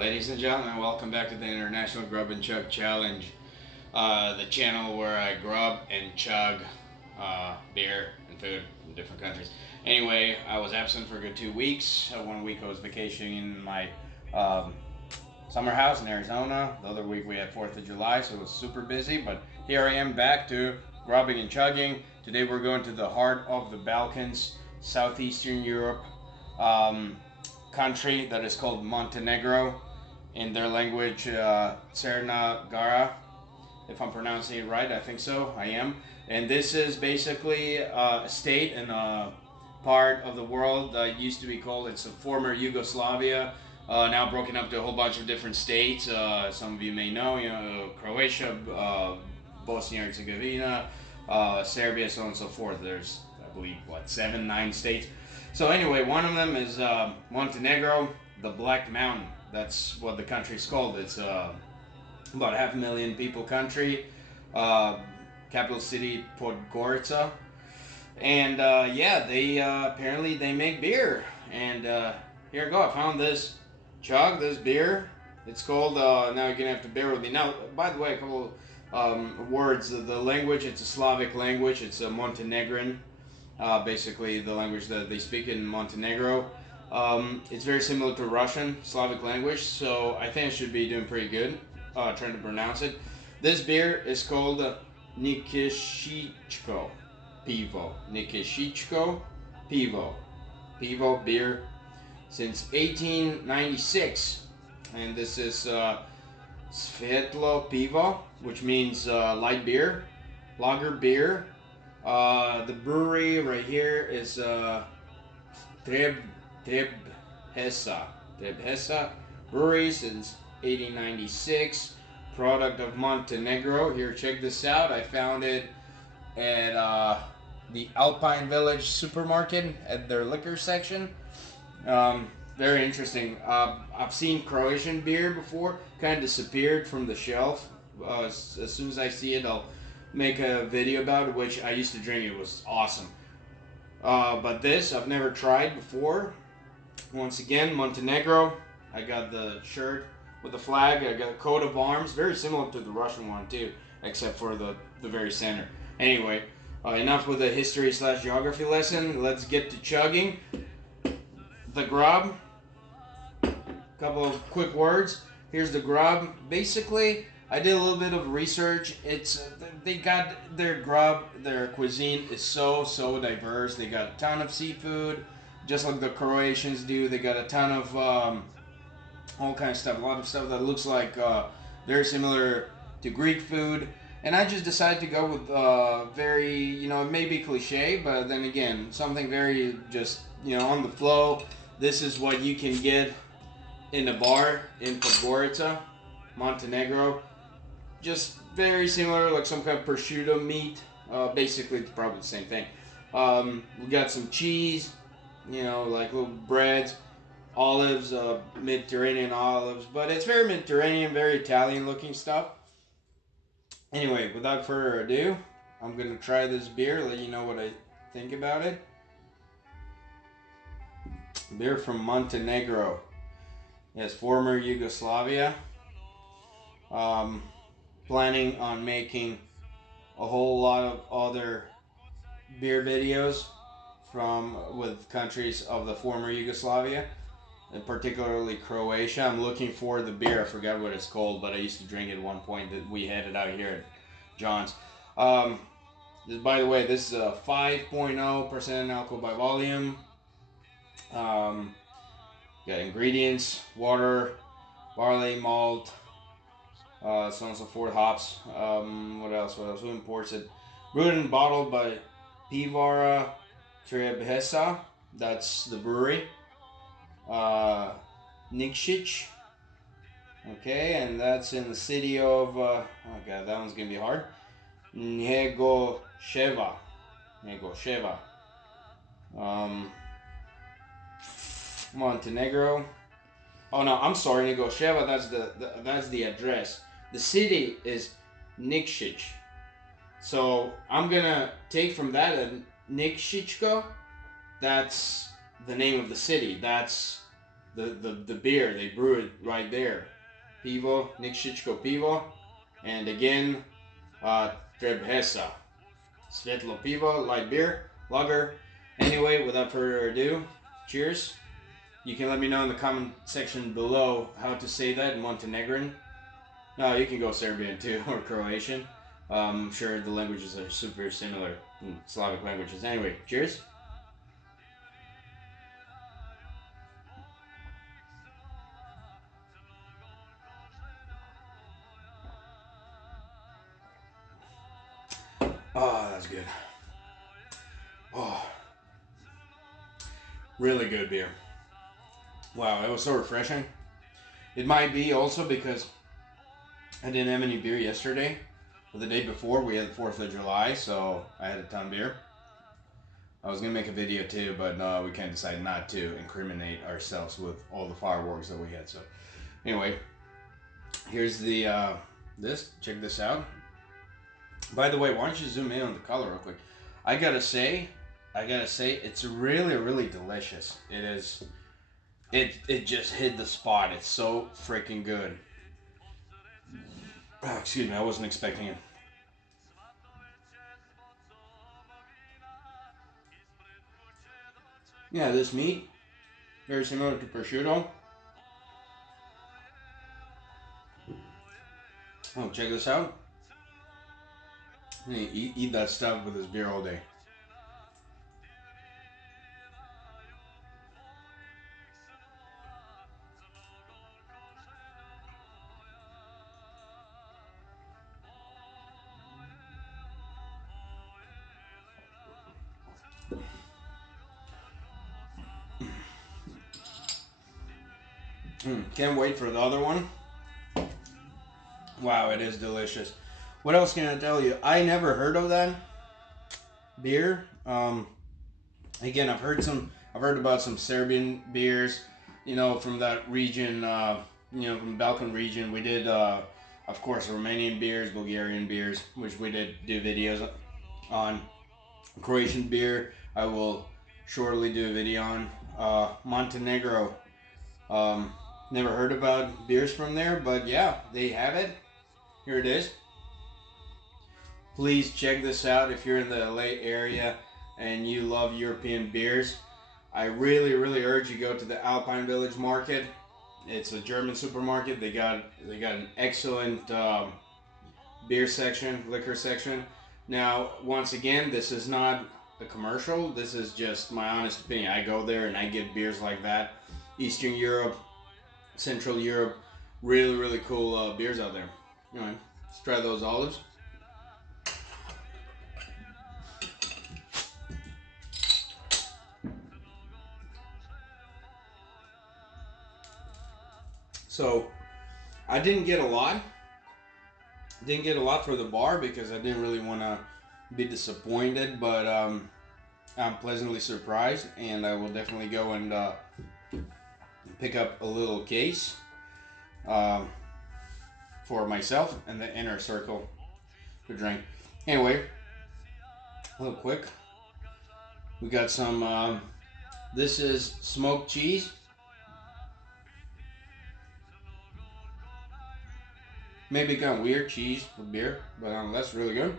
Ladies and gentlemen, welcome back to the International Grub and Chug Challenge, the channel where I grub and chug beer and food from different countries. Anyway, I was absent for a good 2 weeks. 1 week I was vacationing in my summer house in Arizona. The other week we had 4th of July, so it was super busy. But here I am back to grubbing and chugging. Today we're going to the heart of the Balkans, Southeastern Europe. Country that is called Montenegro, in their language Crna Gara, if I'm pronouncing it right. I think so, I am. And this is basically a state and a part of the world that used to be called, it's a former Yugoslavia, now broken up to a whole bunch of different states. Some of you may know, Croatia, Bosnia and Herzegovina, Serbia, so on and so forth. There's, I believe, what, 7, 9 states. So anyway, one of them is Montenegro, the Black Mountain. That's what the country's called. It's about 500,000 people country. Capital city Podgorica. And yeah, they apparently they make beer. And here I go. I found this Chug, this beer. It's called. Now you're gonna have to bear with me. Now, by the way, a couple words. The language. It's a Slavic language. It's a Montenegrin. Basically the language that they speak in Montenegro. It's very similar to Russian, Slavic language, so I think I should be doing pretty good trying to pronounce it. This beer is called Niksicko Pivo. Niksicko Pivo. Pivo beer since 1896. And this is Svetlo Pivo, which means light beer, lager beer. The brewery right here is Trebhesa Brewery since 1896. Product of Montenegro. Here, check this out. I found it at the Alpine Village supermarket at their liquor section. Very interesting. I've seen Croatian beer before, kind of disappeared from the shelf. As soon as I see it, I'll make a video about it, which I used to drink. It was awesome. But this I've never tried before. Once again, Montenegro. I got the shirt with the flag. I got a coat of arms, very similar to the Russian one too, except for the very center. Anyway, enough with the history / geography lesson. Let's get to chugging. The grub. Couple of quick words. Here's the grub. Basically, I did a little bit of research. It's they got their grub, their cuisine is so diverse. They got a ton of seafood, just like the Croatians do. They got a ton of all kind of stuff. A lot of stuff that looks like very similar to Greek food. And I just decided to go with very, it may be cliche, but then again, something very just, on the flow. This is what you can get in a bar in Podgorica, Montenegro. Just very similar, like some kind of prosciutto meat. Basically, it's probably the same thing. We got some cheese, like little breads, olives, Mediterranean olives. But it's very Mediterranean, very Italian looking stuff. Anyway, without further ado, I'm going to try this beer, let you know what I think about it. Beer from Montenegro. Yes, former Yugoslavia. Planning on making a whole lot of other beer videos with countries of the former Yugoslavia, and particularly Croatia. I'm looking for the beer. I forgot what it's called, but I used to drink it at one point that we had it out here at John's. By the way, this is a 5.0% alcohol by volume. Got ingredients: water, barley, malt, so on and so forth, hops. What else? Who imports it? Brewed and bottled by Pivara Trebhesa. That's the brewery. Niksicko. Okay, and that's in the city of, oh god, that one's gonna be hard. Njegoševa. Montenegro. Oh no, I'm sorry, Njegoševa. That's the address. The city is Niksicko. So I'm gonna take from that Niksicko. That's the name of the city. That's the beer. They brew it right there. Pivo, Niksicko pivo, and again, Trebhesa. Svetlo pivo, light beer, lager. Anyway, without further ado, cheers. You can let me know in the comment section below how to say that in Montenegrin. No, you can go Serbian too, or Croatian. I'm sure the languages are super similar, Slavic languages. Anyway, cheers. Oh, that's good. Oh, really good beer. Wow, it was so refreshing. It might be also because I didn't have any beer yesterday. But the day before, we had the 4th of July, so I had a ton of beer. I was going to make a video too, but we kind of decided not to incriminate ourselves with all the fireworks that we had. So anyway, here's the this. Check this out. By the way, why don't you zoom in on the color real quick? I gotta say, it's really, really delicious. It is. It just hit the spot. It's so freaking good. Oh, excuse me, I wasn't expecting it. Yeah, this meat, very similar to prosciutto. Oh, check this out. Eat that stuff with this beer all day. Can't wait for the other one. Wow, it is delicious. What else can I tell you? I never heard of that beer. Again, I've heard about some Serbian beers, from that region, from Balkan region. We did, of course, Romanian beers, Bulgarian beers, which we did do videos on. Croatian beer, I will shortly do a video on. Montenegro, never heard about beers from there, but yeah, they have it. Here it is. Please check this out if you're in the LA area and you love European beers. I really, really urge you go to the Alpine Village Market. It's a German supermarket. They got an excellent beer section, liquor section. Now, once again, this is not a commercial. This is just my honest opinion. I go there and I get beers like that. Eastern Europe, Central Europe, really, really cool beers out there. Anyway, let's try those olives. So, I didn't get a lot. Didn't get a lot for the bar because I didn't really want to be disappointed, but I'm pleasantly surprised, and I will definitely go and pick up a little case for myself and the inner circle to drink. Anyway, real quick, we got some. This is smoked cheese. Maybe kind of weird cheese with beer, but that's really good.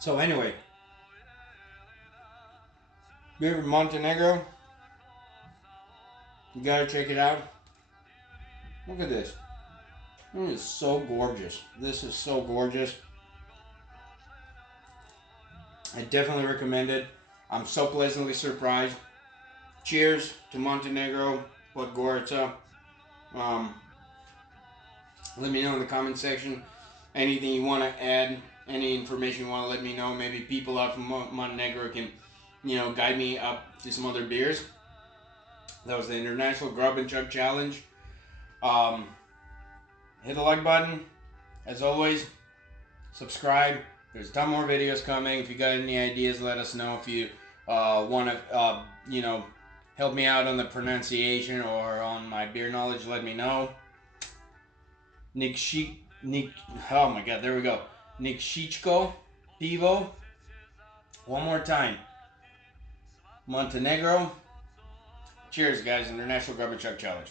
So anyway, beer from Montenegro. You gotta check it out. Look at this. It is so gorgeous. This is so gorgeous. I definitely recommend it. I'm so pleasantly surprised. Cheers to Montenegro, Podgorica. Let me know in the comment section anything you want to add, any information you want to let me know. Maybe people out from Montenegro can, guide me up to some other beers. That was the International Grub and Chug Challenge. Hit the like button. As always, subscribe. There's a ton more videos coming. If you got any ideas, let us know. If you want to, help me out on the pronunciation or on my beer knowledge, let me know. Oh my god, there we go. Niksicko pivo. One more time. Montenegro. Cheers, guys. International Grub and Chug Challenge.